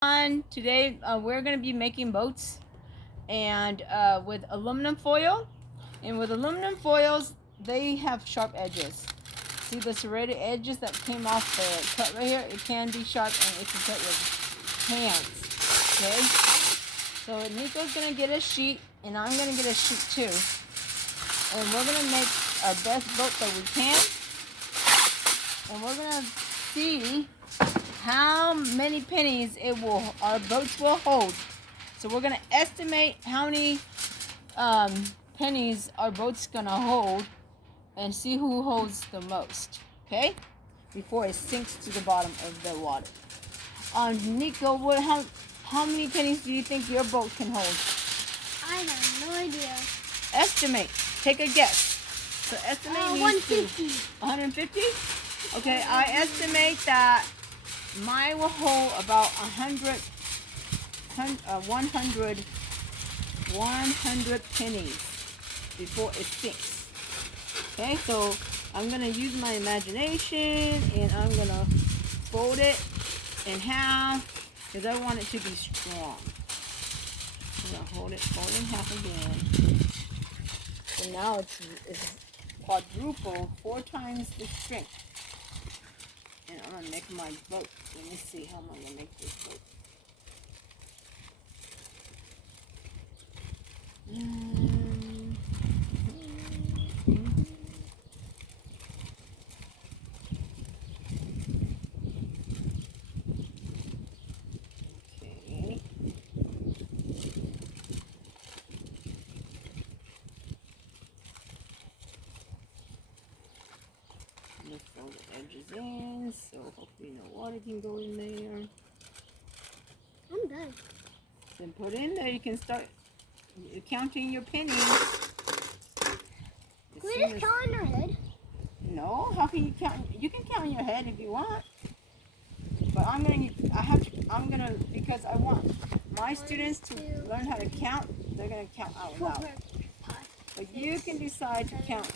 Today we're going to be making boats and with aluminum foil, and with aluminum foils they have sharp edges. See the serrated edges that came off the cut right here? It can be sharp and it can cut your hands. Okay, so Nico's going to get a sheet and I'm going to get a sheet too, and we're going to make our best boat that we can, and we're going to see how many pennies our boats will hold. So we're gonna estimate how many pennies our boat's gonna hold and see who holds the most. Okay, before it sinks to the bottom of the water. Nico, how many pennies do you think your boat can hold? I have no idea. Estimate. Take a guess. So estimate means 150. 150. Okay, I estimate that mine will hold about 100 pennies before it sinks. Okay, so I'm going to use my imagination and I'm going to fold it in half because I want it to be strong. I'm going to fold it in half again. So now it's quadruple, 4 times the strength. And I'm going to make my boat. Let me see how I'm going to make this boat. Okay. Let's throw the edges in, so hopefully no water can go in there. I'm done. Then put in there, you can start counting your pennies. Can we just count in our head? No, how can you count? You can count in your head if you want. But because I want my students to learn how to count, they're going to count out loud. But you can decide to count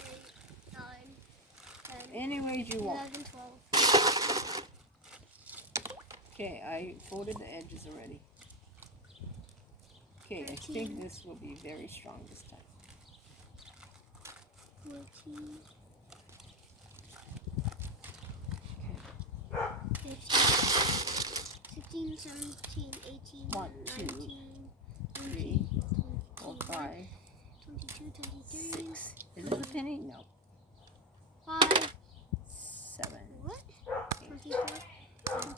any ways you want. 11, 12. Okay, I folded the edges already. Okay, I think this will be very strong this time. 14. 15, 17, 18, 1, 2, 19, 3, 4, 5, 22, 23. 6. Is this a penny? No. 5. 7. What? 8, 24.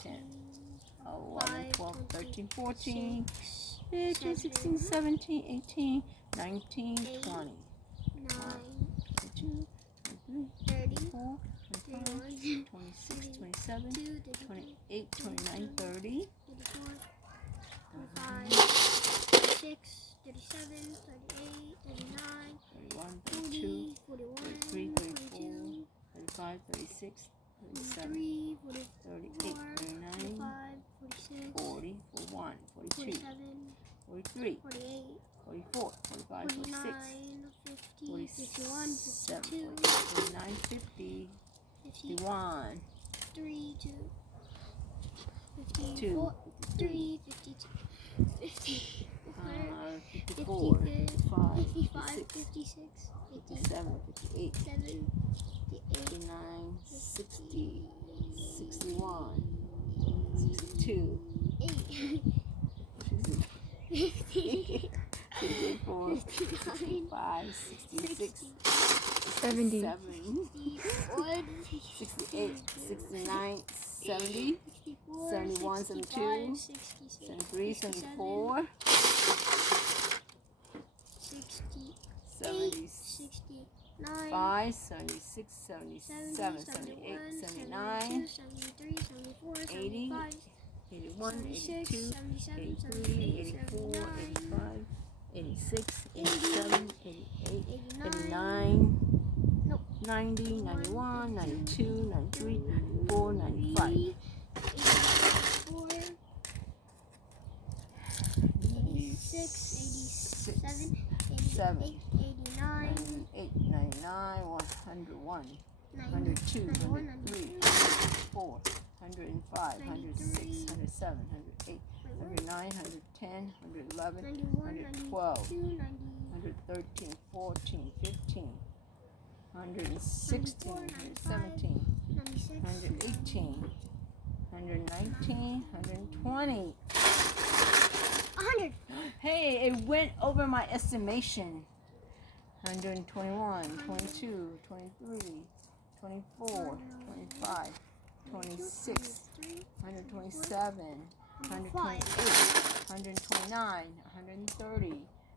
10, 11, 12, 13, 14, 15, 16, 17, 18, 19, 20, 9, 22, 23, 24, 25, 26, 27, 28, 29, 30, 34, 35, 36, 37, 38, 39, 31, 40, 32, 41, 33, 34, 42, 35, 36, 37, 43, 38, 39, 45, 46, 40, 41, 42, 47, 43, 48, 44, 45, 49, 46, 50, 51, 52, 49, 50, 51, 3, 2, 2, 53, 52, 54, 55, 55, 56, 56, 57, 58, 57, 59, 60, 61, 62, 8, 64, 65, 66, 70, 61, 68, 69, 70, 71, 72, 73, 74, 75, 76, 77, 78, 79, 80, 81, 82, 83, 84, 85, 86, 87, 88, 89, 90, 91, 92, 93, 94, 95, 84, 86, 87, 88, 89, 99, 101, 102, 103, 104, 105, 106, 107, 108, 110, 111, 91, 112, 92, 113, 14, 15, 116, 117, 96, 118, 119, 120. 100. Hey, it went over my estimation. 121, 22, 23, 24, 25, 26, 127, 128, 129, 130,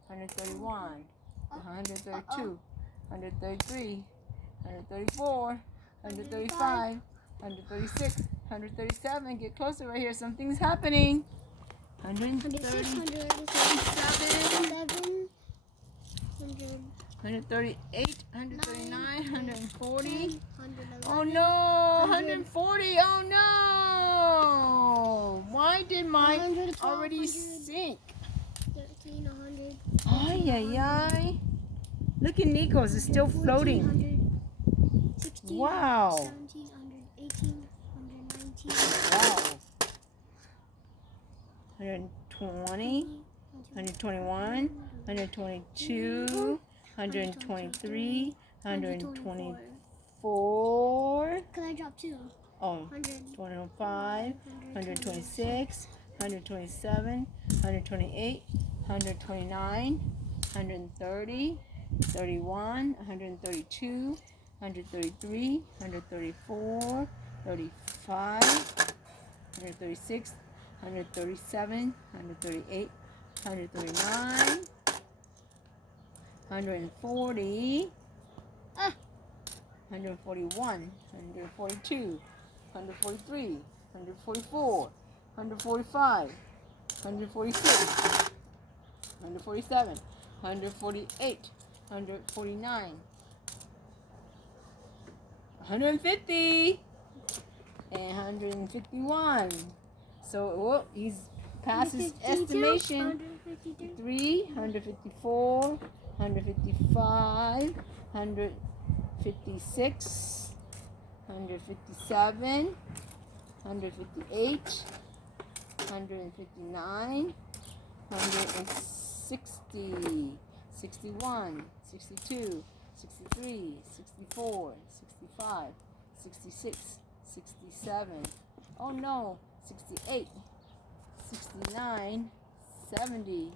131, 132, 133, 134, 135, 136, 137. Get closer right here. Something's happening. 137, 138, 139, 140. Oh no, 140. Oh no. Why did mine already sink? 13, 100. Ay, ay, ay. Look at Nico's. It's still floating. 16, Wow. 17, 18, 19. Wow. 120, 121, 122, 123, 124. Can I drop two? Oh, 125, 126, 127, 128, 129, 130, 31, 132, 133, 134, 35, 136, 137, 138, 139, 140, 141, 142, 143, 144, 145, 146, 147, 148, 149, 150, and 151. So he's past his estimation. 153, 154, 155, 156, 157, 158, 159, 160, 61, 62, 63, 64, 65, 66, 67. Oh no, 68, 69, 70,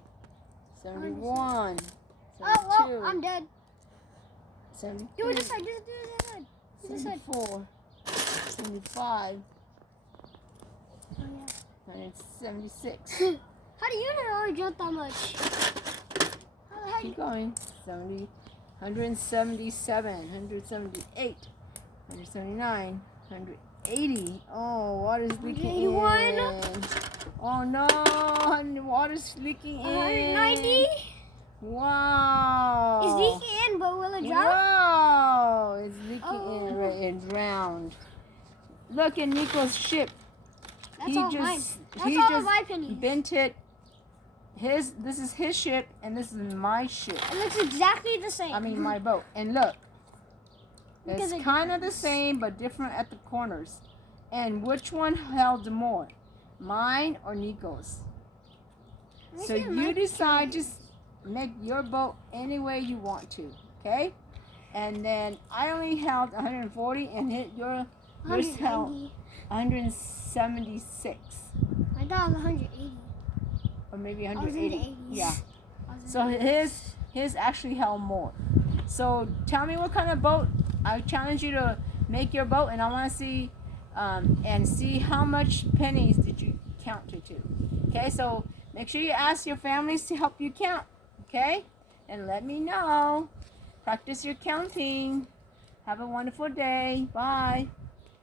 71, 72. I'm dead. 73, Do this side, do this side. Do this side. 74, 75, Oh, yeah. 176. How do you know I jumped that much? How Keep going. 70, 177, 178, 179, 180. Oh, water's leaking 181. in. Oh no, water's leaking in. 190. Wow. It's leaking in, but will it drown? Wow, it's leaking in. Oh. Right, it drowned. Look at Nico's ship. That's all mine. That's he all just my pennies. bent it. This is his ship, and this is my ship. It looks exactly the same. I mean, my boat. And look, Look it's at the kind of the difference. same, but different at the corners. And which one held more, mine or Nico's? Look So at my you decide. pennies. Just make your boat any way you want to, okay? And then I only held 140, and yours held 190. 176, I thought it was 180. or maybe I was in the 180. 80s. Yeah. I was in So the 80s. his actually held more. So tell me what kind of boat. I challenge you to make your boat, and I want to see and see how much pennies did you count to. Okay, so make sure you ask your families to help you count. Okay, and let me know. Practice your counting. Have a wonderful day. Bye.